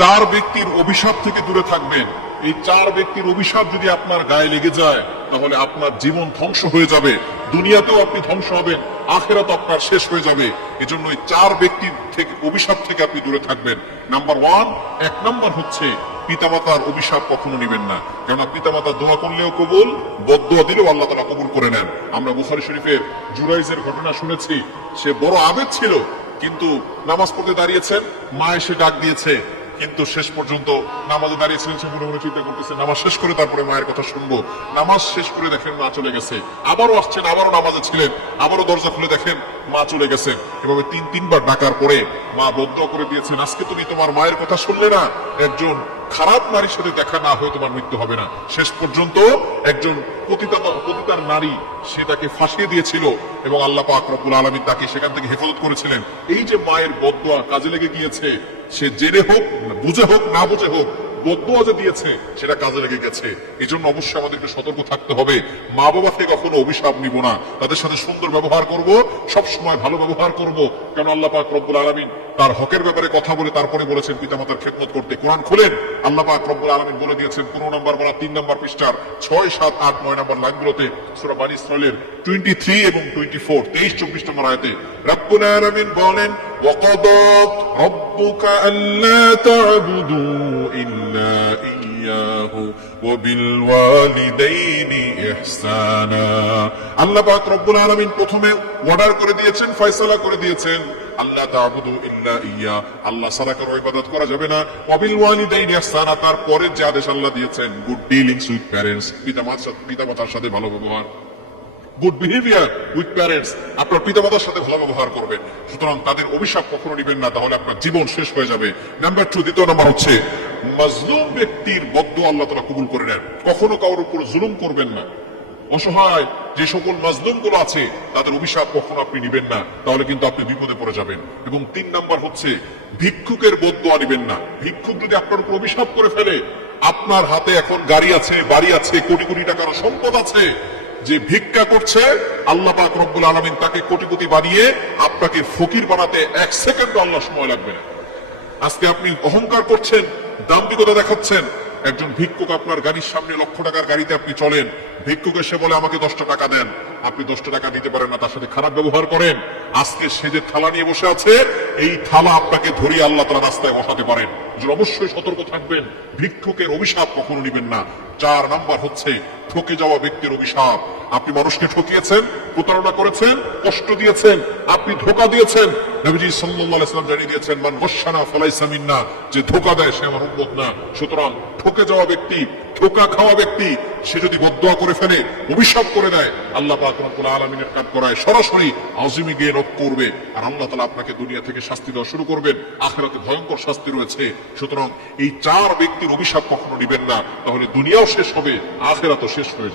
চার ব্যক্তির অভিশাপ থেকে দূরে থাকবেন। এই চার ব্যক্তির অভিশাপ যদি আপনার গায়ে লেগে যায় তাহলে আপনার জীবন ধ্বংস হয়ে যাবে, দুনিয়াতেও আপনি ধ্বংস হবেন, আখিরাত আপনার শেষ হয়ে যাবে। এজন্য এই চার ব্যক্তির থেকে অভিশাপ থেকে আপনি দূরে থাকবেন। নাম্বার ওয়ান, এক নাম্বার হচ্ছে পিতামাতার অভিশাপ কখনো নেবেন না। কেননা পিতামাতা দোয়া করলেও কবুল, বদদোয়া দিলেও আল্লাহ তাআলা কবুল করে নেন। আমরা বুখারী শরীফের জুরাইজের ঘটনা শুনেছি। সে বড় আবেদ ছিল, কিন্তু নামাজ পড়তে দাঁড়িয়েছেন, মা এসে ডাক দিয়েছে, কিন্তু শেষ পর্যন্ত নামাজে দাঁড়িয়েছিলেন, সে মনে মনে চিন্তা করতেছে নামাজ শেষ করে তারপরে মায়ের কথা শুনবো। নামাজ শেষ করে দেখেন মা চলে গেছে, আবারও আসছেন, আবারও নামাজে ছিলেন, আবারও দরজা খুলে দেখেন মা চলে গেছেন। এভাবে তিনবার ডাকার পরে মা বদদোয়া করে দিয়েছেন, আজকে তুমি তোমার মায়ের কথা শুনলে না, একজন খারাপ নারীর সাথে দেখা না হয়ে তোমার মৃত্যু হবে না। শেষ পর্যন্ত একজন পতিতার নারী, সে তাকে ফাঁসিয়ে দিয়েছিল এবং আল্লাহ পাক রব্বুল আলামিন তাকে সেখান থেকে হেফাজত করেছিলেন। এই যে মায়ের বদদোয়া কাজে লেগে গিয়েছে, সে জেনে হোক, বুঝে হোক, না বুঝে হোক, বদদোয়া যে দিয়েছে সেটা কাজে লেগে গেছে। এই জন্য অবশ্যই আমাদেরকে সতর্ক থাকতে হবে। মা বাবাকে কখনো অভিশাপ নিব না, তাদের সাথে সুন্দর ব্যবহার করব, সব সময় ভালো ব্যবহার করব। কেন আল্লাহ পাক রব্বুল আলামিন তার হকের ব্যাপারে কথা বলে তারপরে বলেছেন পিতামাতার খেদমত করতে। কোরআন খুলেন, আল্লাহ পাক রব্বুল আলামিন বলে দিয়েছেন 15 নম্বর বা 3 নম্বর পৃষ্ঠার 6, 7, 8, 9 নম্বর লাইনগুলোতে সূরা বানী ইসরাঈলের 23 এবং 24, 23-24 নম্বর আয়াতে রব্বুল আলামিন বলেন, ওয়াকাদা রাব্বুকা আল্লা তা'বুদু ইল্লা ইয়াহু ওয়া বিল ওয়ালিদাইনি ইহসানা। আল্লাহ পাক রব্বুল আলামিন প্রথমে অর্ডার করে দিয়েছেন, ফয়সালা করে দিয়েছেন, আল্লাহ তা'বুদু ইল্লা ইয়া, আল্লাহ ছাড়া কারো ইবাদত করা যাবে না। ওয়া বিল ওয়ালিদাইনি ইহসানা, তারপরে যে আদেশ আল্লাহ দিয়েছেন, গুড ডিলিংস উইথ প্যারেন্টস, পিতামাতার সাথে ভালো ব্যবহার, গুড বিহেভিয়ার উইথ প্যারেন্টস, আপনার পিতামাতার সাথে ভালো ব্যবহার করবেন। সুতরাং তাদের অভিশাপ কখনো নেবেন না, তাহলে আপনার জীবন শেষ হয়ে যাবে। নাম্বার 2, দ্বিতীয় নাম্বার হচ্ছে মাজলুম ব্যক্তির বদদোয়া আল্লাহ তাআলা কবুল করে নেন। কখনো কারোর উপর জুলুম করবেন না। অসহায় যে সকল মাজলুম গুলো আছে তাদের অভিশাপ কখনো আপনি নিবেন না, তাহলে কিন্তু আপনি বিপদে পড়ে যাবেন। এবং 3 নাম্বার হচ্ছে ভিক্ষুকের বদদোয়া নিবেন না। ভিক্ষুক যদি আপনার উপর অভিশাপ করে ফেলে, আপনার হাতে এখন গাড়ি আছে, বাড়ি আছে, কোটি কোটি টাকার সম্পদ আছে, যে ভিক্ষা করছে, আল্লাহ পাক রব্বুল আলামিন তাকে কোটিপতি বানিয়ে আপনাকে ফকির বানাতে 1 সেকেন্ডও আল্লাহ সময় লাগবে না। আজকে আপনি অহংকার করছেন, দাম্ভিকতা দেখাচ্ছেন, একজন ভিক্ষুক আপনার গাড়ির সামনে, লক্ষ টাকার গাড়িতে আপনি চলেন, ভিক্ষুক এসে বলে আমাকে 10টা টাকা দেন, আপনি 10টা টাকা দিতে পারেন না, তার সাথে খারাপ ব্যবহার করেন। আজকে সে যে থালা নিয়ে বসে আছে, এই থালা আপনাকে ধরিয়ে আল্লাহ তাআলা রাস্তায় বসাতে পারেন। অবশ্যই সতর্ক থাকবেন, ভিক্ষুকের অভিশাপ কখনো নেবেন না। 4 নাম্বার হচ্ছে ঠকে যাওয়া ব্যক্তির অভিশাপ। আপনি মানুষকে ঠকিয়েছেন, প্রতারণা করেছেন, কষ্ট দিয়েছেন, আপনি ধোঁকা দিয়েছেন। নবীজি সাল্লাল্লাহু আলাইহি ওয়াসাল্লাম জানিয়ে দিয়েছেন, মান গশশানা ফালাইসা মিন্না, যে ধোঁকা দেয় সে আমার উম্মত না। সুতরাং ঠকে যাওয়া ব্যক্তি, ধোঁকা খাওয়া ব্যক্তি, সে যদি বদদোয়া করে ফেলে, অভিশাপ করে দেয়, আল্লাহ পাক রব্বুল আলামিনের কাজ করায় সরাসরি আযিমে গিয়ে নক করবে, আর আল্লাহ তাআলা আপনাকে দুনিয়া থেকে শাস্তি দেওয়া শুরু করবেন, আখিরাতে ভয়ঙ্কর শাস্তি রয়েছে। সুতরাং এই 4 ব্যক্তির অভিশাপ কখনো নেবেন না, তাহলে দুনিয়াও শেষ হবে, আখিরাতও শেষ হয়ে যাবে।